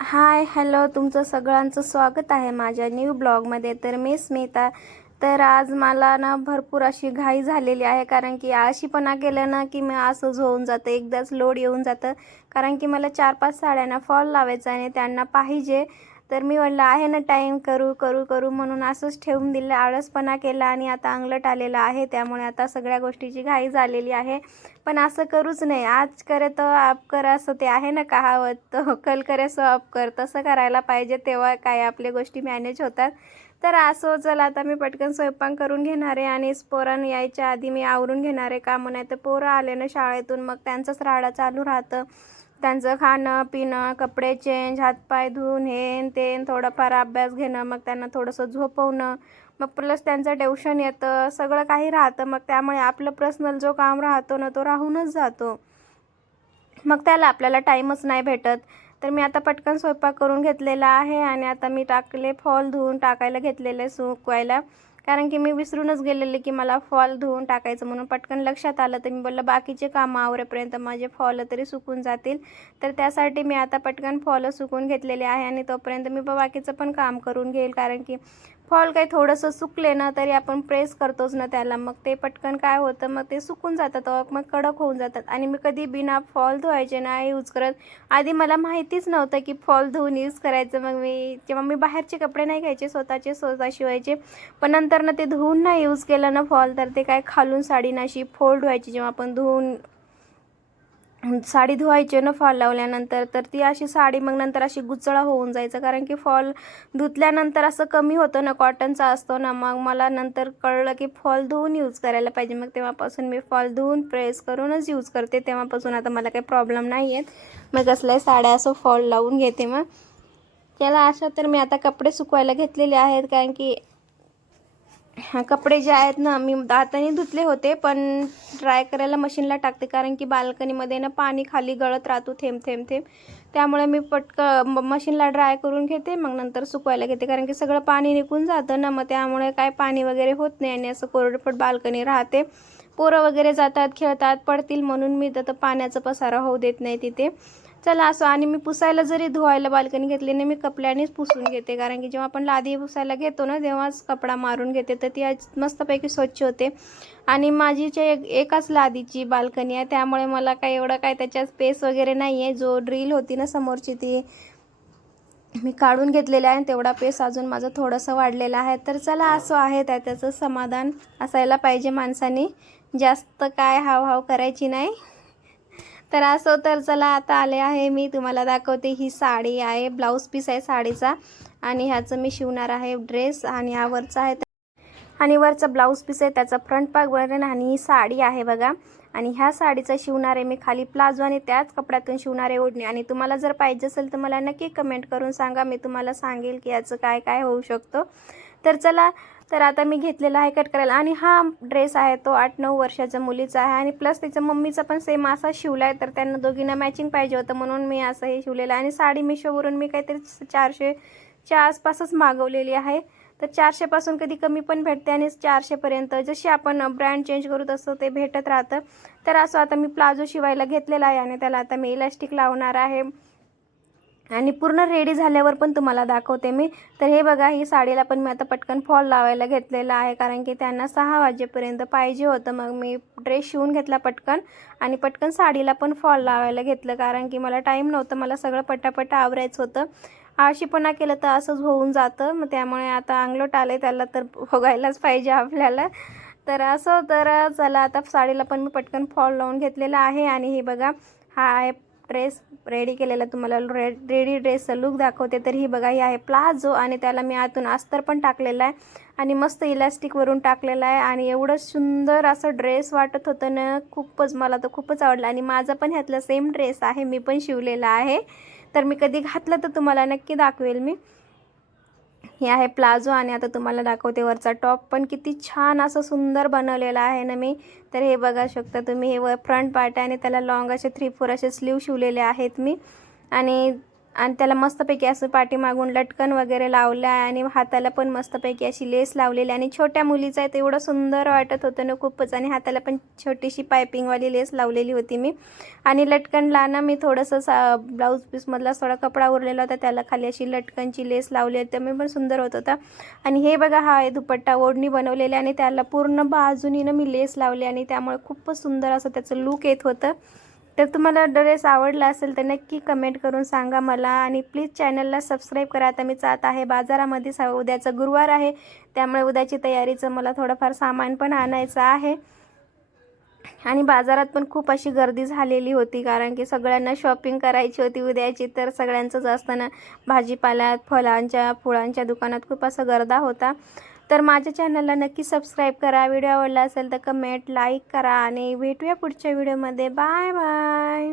Hi hello तुमचं सगळ्यांचं स्वागत आहे माझ्या न्यू ब्लॉगमध्ये तर मी स्मिता. तर आज मला ना भरपूर अशी घाई झालेली आहे कारण की आळशीपणा केलं ना की मी असंच होऊन जातं एकदाच लोड येऊन जातं. कारण की मला चार पाच साड्यांना फॉल लावायचा आणि त्यांना पाहिजे. तर मी म्हणलं आहे ना टाईम करू करू करू. म्हणून असंच ठेवून दिलं आळसपणा केला आणि आता अंगलट आलेला आहे. त्यामुळे आता सगळ्या गोष्टीची घाई झालेली आहे. पण असं करूच नाही आज करे तर आप कर असं ते आहे ना कहावत. तो कल करे सो आप कर. तसं करायला पाहिजे तेव्हा काय आपल्या गोष्टी मॅनेज होतात. तर असं चला आता मी पटकन स्वयंपाक करून घेणार आहे आणि पोरण यायच्या आधी मी आवरून घेणार आहे. कामं नाही तर पोरं आले ना शाळेतून मग त्यांचंच राडा चालू राहतं. त्यांचं खाणं पिणं कपडे चेंज हातपाय धुवून हे तेन ते थोडंफार अभ्यास घेणं मग त्यांना थोडंसं झोपवणं. मग प्लस त्यांचं ट्युशन येतं सगळं काही राहतं. मग त्यामुळे आपलं पर्सनल जो काम राहतो ना तो राहूनच जातो. मग त्याला आपल्याला टाईमच नाही भेटत. तर मी आता पटकन स्वयंपाक करून घेतलेला आहे आणि आता मी टाकले फॉल धुवून टाकायला घेतलेले सुकवायला. कारण की मी विसरूनच गेलेले की मला फॉल धुवून टाकायचं म्हणून पटकन लक्षात आलं तर मी बोललं बाकीचे कामं आवरेपर्यंत माझे फॉल तरी सुकून जातील. तर त्यासाठी मी आता पटकन फॉल सुकून घेतलेले आहे आणि तोपर्यंत मी बाकीचं पण काम करून घेईल कारण की फॉल काही थोडंसं सुकले ना तरी आपण प्रेस करतोच ना त्याला. मग ते पटकन काय होतं मग ते सुकून जातात मग कडक होऊन जातात. आणि मी कधी बिना फॉल धुवायचे नाही यूज करत आधी मला माहितीच नव्हतं की फॉल धुवून यूज करायचं. मग मी जेव्हा मी बाहेरचे कपडे नाही घ्यायचे स्वतःचे स्वतः शिवायचे पण नंतर ना ते धुवून नाही यूज केलं ना फॉल तर ते काय खालून साडी नाशी फोल्ड व्हायची जेव्हा आपण धुवून साडी धुवायची ना फॉल लावल्यानंतर तर ती अशी साडी मग नंतर अशी गुचळा होऊन जायचं. कारण की फॉल धुतल्यानंतर असं कमी होतं ना कॉटनचा असतो ना मग मला नंतर कळलं की फॉल धुवून यूज करायला पाहिजे. मग तेव्हापासून मी फॉल धुवून प्रेस करूनच यूज करते. तेव्हापासून आता मला काही प्रॉब्लेम नाही आहेत मग कसल्याही साड्या असं फॉल लावून घेते मग. त्याला अशा तर मी आता कपडे सुकवायला घेतलेले आहेत. कारण की कपडे जे आहेत ना मी हाताने धुतले होते पण ड्राय करायला मशीनला टाकते कारण की बाल्कनीमध्ये ना पाणी खाली गळत राहतो थेंब थेंब थेंब. त्यामुळे मी पटक मशीनला ड्राय करून घेते मग नंतर सुकवायला घेते कारण की सगळं पाणी निघून जातं ना मग त्यामुळे काय पाणी वगैरे होत नाही आणि असं कोरडपट बाल्कनी राहते. पोरं वगैरे जातात खेळतात पडतील म्हणून मी तर पाण्याचा पसारा होऊ देत नाही तिथे. चला असं आणि मी पुसायला जरी धुवायला बाल्कनी घेतली नाही मी कपड्यानेच पुसून घेते. कारण की जेव्हा आपण लादी पुसायला घेतो ना तेव्हाच कपडा मारून घेते. तर ती मस्तपैकी स्वच्छ होते. आणि माझी जे एक एकाच लादीची बाल्कनी आहे त्यामुळे मला काही एवढं काय त्याच्यात स्पेस वगैरे नाही आहे जो ड्रिल होती ना समोरची ती मी काढून घेतलेले आहे तेवढा पेस अजून माझं थोडंसं वाढलेलं आहे. तर चला असं आहे त्या त्याचं समाधान असायला पाहिजे माणसाने. जास्त काय हावहाव करायची नाही. तर असं तर चला आता आले आहे. मी तुम्हाला दाखवते ही साडी आहे. ब्लाऊज पीस आहे साडीचा. आणि ह्याचं मी शिवणार आहे ड्रेस. आणि हा वरचा आहे आणि वरचा ब्लाऊज पीस आहे. त्याचा फ्रंट पार्ट वरून आणि ही साडी आहे बघा. आणि ह्या साडीचा शिवणार आहे मी खाली प्लाझो आणि त्याच कपड्यातून शिवणार आहे ओढणी. आणि तुम्हाला जर पाहिजे असेल तर मला नक्की कमेंट करून सांगा. मी तुम्हाला सांगेल की याचं काय काय होऊ शकतो. तर चला तर आता मी घेतलेला आहे कट करायला. आणि हा ड्रेस आहे तो आठ नऊ वर्षाच्या मुलीचा आहे. आणि प्लस त्याच्या मम्मीचा पण सेम असा शिवला आहे तर त्यांना दोघींना मॅचिंग पाहिजे होतं. म्हणून मी असं हे शिवलेलं आहे. आणि साडी मिशोवरून मी काहीतरी चारशेच्या आसपासच मागवलेली आहे. तर चारशेपासून कधी कमी पण भेटते आणि चारशेपर्यंत जशी आपण ब्रँड चेंज करू तसं ते भेटत राहतं. तर असं आता मी प्लाझो शिवायला घेतलेला आहे आणि त्याला आता मी इलास्टिक लावणार आहे. आणि पूर्ण रेडी झाल्यावर पण तुम्हाला दाखवते मी. तर हे बघा ही साडीला पण मी आता पटकन फॉल लावायला घेतलेला आहे कारण की त्यांना सहा वाजेपर्यंत पाहिजे होतं. मग मी ड्रेस शिवून घेतला पटकन आणि पटकन साडीला पण फॉल लावायला घेतलं कारण की मला टाईम नव्हतं. मला सगळं पटापट आवरायचं होतं. आळशीपणा केलं तर असंच होऊन जातं. मग त्यामुळे आता अंगलोट आले त्याला तर भोगायलाच पाहिजे आपल्याला. तर असं तर चला आता साडीला पण मी पटकन फॉल लावून घेतलेला आहे. आणि हे बघा हा आहे ड्रेस रेडी केलेला तुम्हाला रे रेडी ड्रेसचा लुक दाखवते. तर ही बघा ही आहे प्लाझो आणि त्याला मी आतून अस्तर पण टाकलेला आहे. आणि मस्त इलास्टिकवरून टाकलेलं आहे. आणि एवढं सुंदर असं ड्रेस वाटत होतं ना खूपच मला तर खूपच आवडला. आणि माझा पण ह्यातला सेम ड्रेस आहे. मी पण शिवलेला आहे. तर मी कधी घातलं तर तुम्हाला नक्की दाखवेल मी. हे आहे प्लाझो आणि आता तुम्हाला दाखवते वरचा टॉप. पण किती छान असं सुंदर बनवलेला आहे ना मी. तर हे बघा शकता तुम्ही हे वर फ्रंट पार्ट आहे आणि त्याला लॉंग असे थ्री फोर असे स्लीव शिवलेले आहेत मी. आणि आणि त्याला मस्तपैकी असं पाठीमागून लटकन वगैरे लावलं आहे आणि हाताला पण मस्तपैकी अशी लेस लावलेली आणि छोट्या मुलीचं आहे तर एवढं सुंदर वाटत होतं ना खूपच. आणि हाताला पण छोटीशी पायपिंगवाली लेस लावलेली होती मी. आणि लटकनला ना मी थोडंसं सा ब्लाऊज पीसमधला थोडा कपडा उरलेला होता. त्याला खाली अशी लटकनची लेस लावली होती. त्यामुळे पण सुंदर होत होता. आणि हे बघा हा आहे दुपट्टा ओढणी बनवलेली आणि त्याला पूर्ण बाजूनीनं मी लेस लावली आणि त्यामुळे खूपच सुंदर असं त्याचं लूक येत होतं. तर तुम्हाला ड्रेस आवडला असेल तर नक्की कमेंट करून सांगा मला. आणि प्लीज चॅनलला सबस्क्राईब करा. आता मी जात आहे बाजारामध्ये. सा उद्याचं गुरुवार आहे. त्यामुळे उद्याची तयारीचं मला थोडंफार सामान पण आणायचं आहे. आणि बाजारात पण खूप अशी गर्दी झालेली होती. कारण की सगळ्यांना शॉपिंग करायची होती उद्याची. तर सगळ्यांचंच असताना भाजीपाल्यात फळांच्या फुलांच्या दुकानात खूप असं गर्दा होता. तर माझ्या चॅनलला नक्की सबस्क्राईब करा. व्हिडिओ आवडला असेल तर कमेंट लाईक करा आणि भेटूया पुढच्या व्हिडिओमध्ये. Bye bye.